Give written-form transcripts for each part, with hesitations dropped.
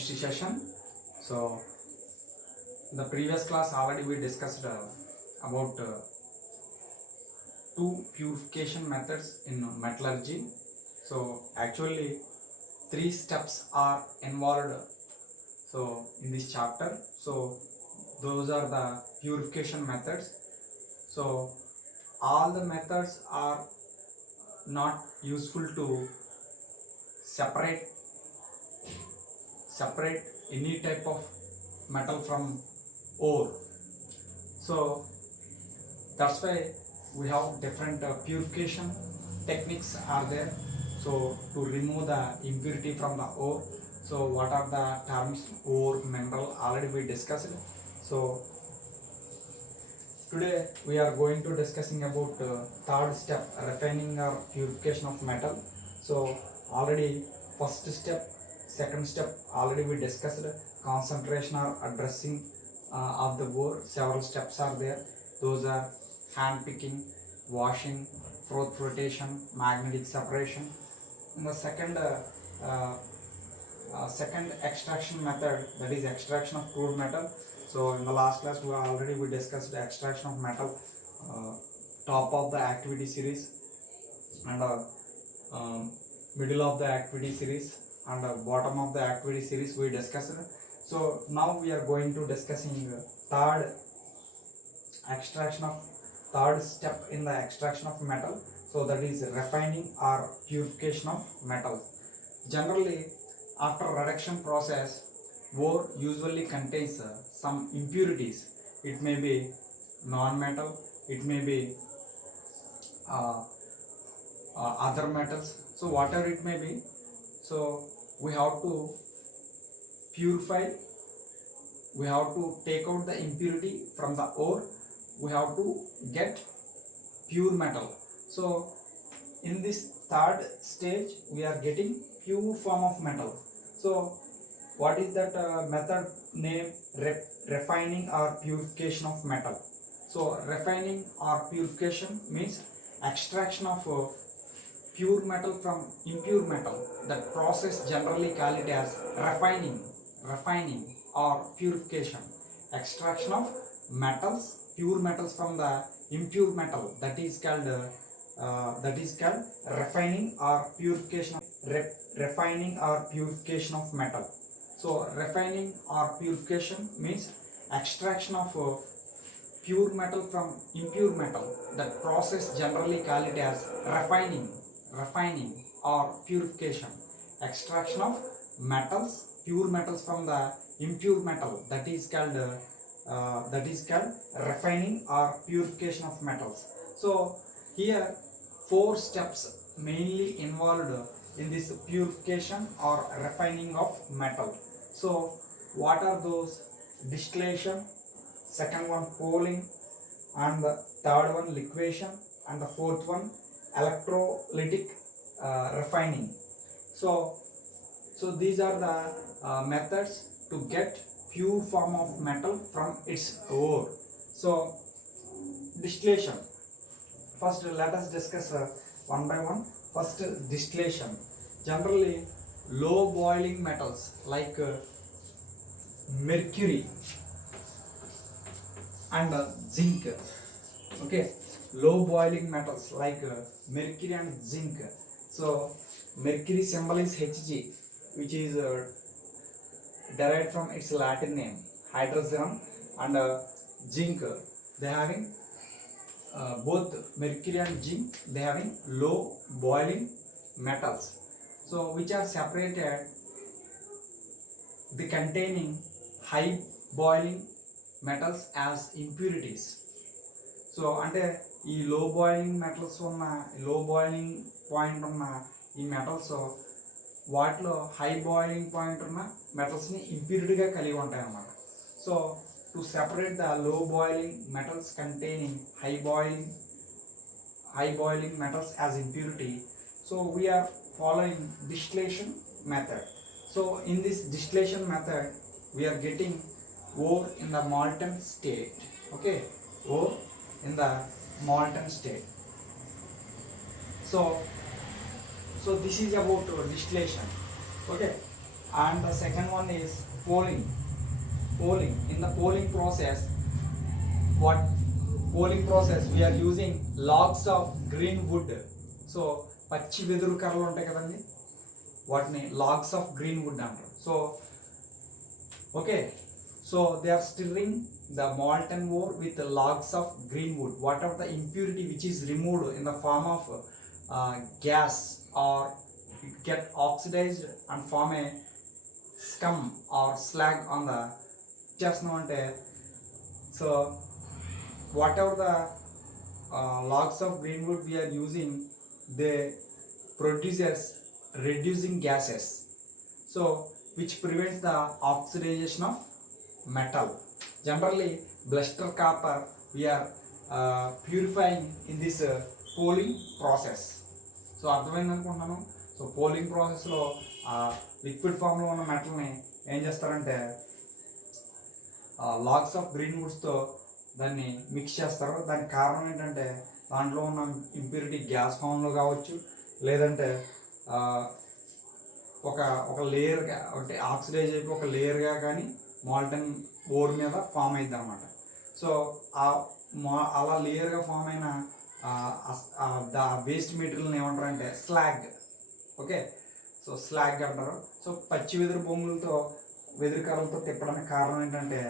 chemistry session. So in the previous class already we discussed about two purification methods in metallurgy. So actually three steps are involved so in this chapter. So those are the purification methods. So all the methods are not useful to separate any type of metal from ore. So that's why we have different purification techniques are there. So to remove the impurity from the ore. So what are the terms ore, mineral, already we discussed. So today we are going to discussing about third step, refining or purification of metal. So already first step, second step already we discussed, concentration or addressing of the ore. Several steps are there. Those are hand picking, washing, froth flotation, magnetic separation. And the second extraction method, that is extraction of crude metal. So in the last class we discussed the extraction of metal, top of the activity series and middle of the activity series and bottom of the activity series we discussed. So now we are going to discussing third step in the extraction of metal. So that is refining or purification of metal. Generally, after reduction process, ore usually contains some impurities. It may be non-metal, it may be other metals. So whatever it may be, so we have to purify, we have to take out the impurity from the ore, we have to get pure metal. So in this third stage we are getting pure form of metal. So what is that method name? Refining or purification of metal. So refining or purification means extraction of pure metal from impure metal. That process generally call it as refining or purification. Extraction of metals, pure metals from the impure metal, that is called refining or purification of refining or purification of metal. So refining or purification means extraction of pure metal from impure metal. That process generally call it as refining or purification. Extraction of metals, pure metals from the impure metal, that is called refining or purification of metals. So here four steps mainly involved in this purification or refining of metal. So what are those? Distillation, second one cooling, and the third one liquefaction, and the fourth one electrolytic refining. So these are the methods to get pure form of metal from its ore. So distillation, first let us discuss one by one. First, distillation. Generally low boiling metals like mercury and zinc. Okay, low boiling metals like mercury and zinc. So mercury symbol is Hg, which is derived from its Latin name hydrogen, and zinc, they having both mercury and zinc, they having low boiling metals, so which are separated, the containing high boiling metals as impurities. So అంటే ఈ లో boiling metals ఉన్న లో boiling point ఉన్న ఈ metals వాటిలో high boiling point ఉన్న మెటల్స్ని ఇంప్యూరిటీగా కలిగి ఉంటాయి అన్నమాట. So to separate the low boiling metals containing high boiling metals as impurity, so we are following distillation method. So in this distillation method we are getting ore in the molten state. Okay, ore in the molten state. So this is about distillation. Okay, And the second one is polling. In the polling process, what polling process we are using logs of green wood. సో పచ్చి వెదురు కర్రలు ఉంటాయి కదండి, వాటిని logs of green wood అంటారు. So okay, so they are stirring the molten ore with the logs of green wood. Whatever the impurity which is removed in the form of gas, or it get oxidized and form a scum or slag on the chestnut ante. So whatever the logs of green wood we are using, they produces reducing gases, so which prevents the oxidation of metal. Generally blister copper we are purifying in this polling process. So అర్థమైంది అనుకుంటున్నాను. So polling ప్రాసెస్లో liquid ఫామ్లో ఉన్న మెటల్ని ఏం చేస్తారంటే logs of green వుడ్స్తో దాన్ని mix చేస్తారు. దానికి కారణం ఏంటంటే దాంట్లో ఉన్న ఇంప్యూరిటీ గ్యాస్ ఫామ్లో కావచ్చు, లేదంటే ఒక లేయర్గా అంటే ఆక్సిడైజ్ అయిపోయి ఒక లేయర్గా కానీ మాల్టన్ ఓర్ మీద ఫామ్ అయింది అనమాట. సో అలా లేయర్గా ఫామ్ అయిన వేస్ట్ మెటీరియల్ని ఏమంటారంటే స్లాగ్. ఓకే, సో స్లాగ్ అంటారు. సో పచ్చి వెదురు బొంగులతో వెదురు కర్రలతో తిప్పడానికి కారణం ఏంటంటే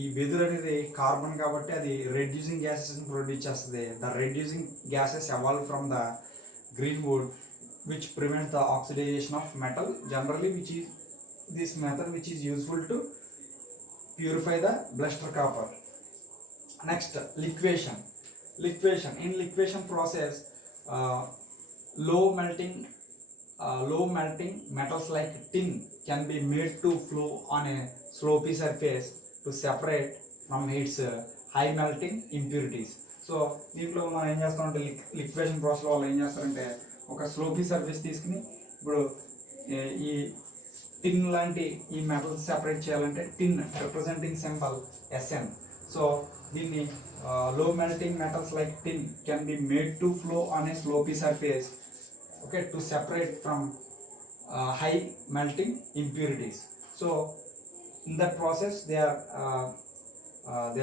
ఈ వెదురు అనేది కార్బన్ కాబట్టి అది రెడ్యూసింగ్ గ్యాసెస్ని ప్రొడ్యూస్ చేస్తుంది. The reducing gases evolve from the green wood which prevents the oxidation of metal. Generally which is this method which is useful to purify the blister copper. Next, liquation. In liquation process, low melting metals like tin can be made to flow on a slopy surface to separate from its high melting impurities. So దీంట్లో మనం ఏం చేస్తామంటే లిక్వేషన్ process వాళ్ళు ఏం చేస్తారంటే ఒక sloppy surface తీసుకుని, ఇప్పుడు ఈ టిన్ లాంటి ఈ మెటల్స్ సెపరేట్ చేయాలంటే టిన్ రిప్రజెంటింగ్ సింబల్ SN. సో దీన్ని low melting metals like tin can be made to flow on a slopy surface, okay, to separate from high melting impurities. So in that process they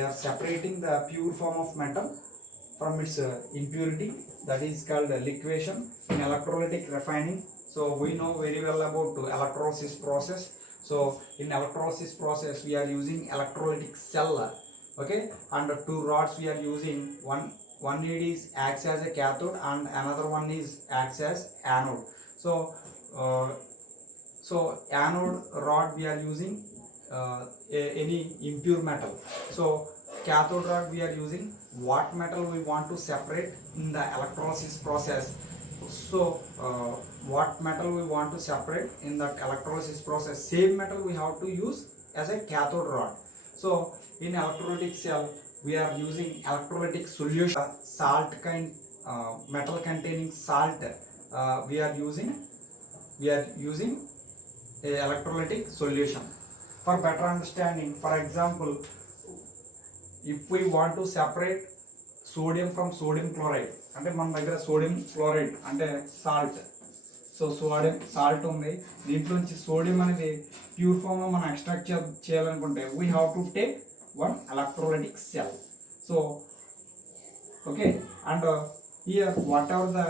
are separating the pure form of metal from its impurity. That is called liquation. In electrolytic refining, so we know very well about electrolysis process. So in electrolysis process we are using electrolytic cell, okay, and two rods we are using. One lead is acts as a cathode and another one is acts as anode. So anode rod we are using any impure metal. So cathode rod we are using what metal we want to separate in the electrolysis process. So what metal we want to separate in that electrolysis process, same metal we have to use as a cathode rod. So in electrolytic cell we are using electrolytic solution, salt kind metal containing salt we are using a electrolytic solution. For better understanding, for example, if we want to separate sodium from sodium chloride, అంటే మన దగ్గర sodium chloride అంటే salt, so sodium salt ఉంది, దీంట్లో నుంచి sodium అనేది pure ఫామ్లో మనం ఎక్స్ట్రాక్ట్ చేయాలనుకుంటే we have to take one electrolytic cell. So okay, and here whatever the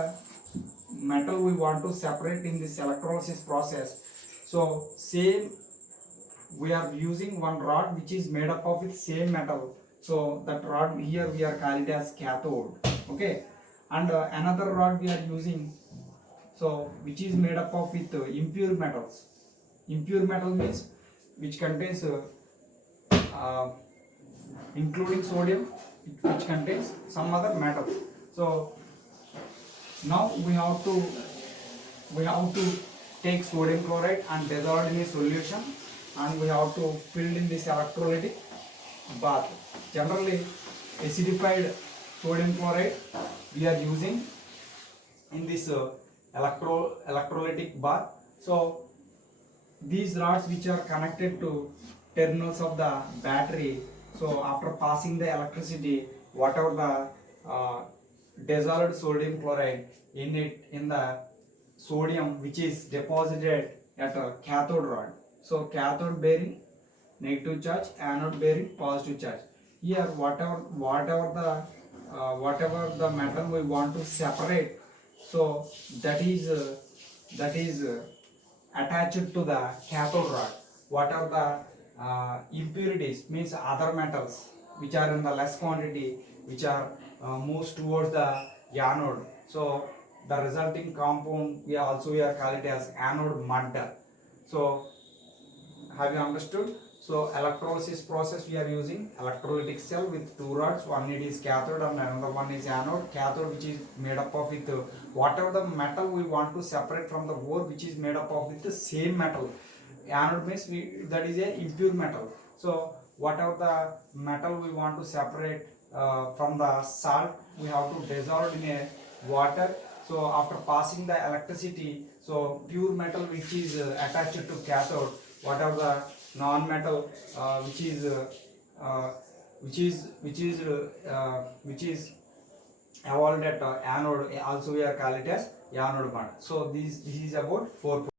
metal we want to separate in this electrolysis process, so same we are using one rod which is made up of its same metal. So that rod here we are called it as cathode, okay, and another rod we are using, so which is made up of with impure metals. Impure metal means which contains including sodium, which contains some other metals. So now we have to take sodium chloride and dissolve in a solution, and we have to fill in this electrolytic bath. Generally acidified sodium chloride we are using in this electrolytic bath. So these rods which are connected to terminals of the battery, so after passing the electricity, whatever the dissolved sodium chloride in the sodium which is deposited at a cathode rod. So cathode bearing negative charge, anode bearing positive charge. Here whatever the metal we want to separate, so that is attached to the cathode rod. What are the impurities, means other metals which are in the less quantity, which are moves towards the anode. So the resulting compound we are call it as anode mud. So have you understood? So electrolysis process, we are using electrolytic cell with two rods. One it is cathode and another one is anode. Cathode which is made up of with whatever the metal we want to separate from the ore, which is made up of with the same metal. Anode means that is a impure metal. So whatever the metal we want to separate from the salt, we have to dissolve in a water. So after passing the electricity, so pure metal which is attached to cathode, whatever the non-metal which is evolved at anode, also we are call it as anode bond. So this is about 4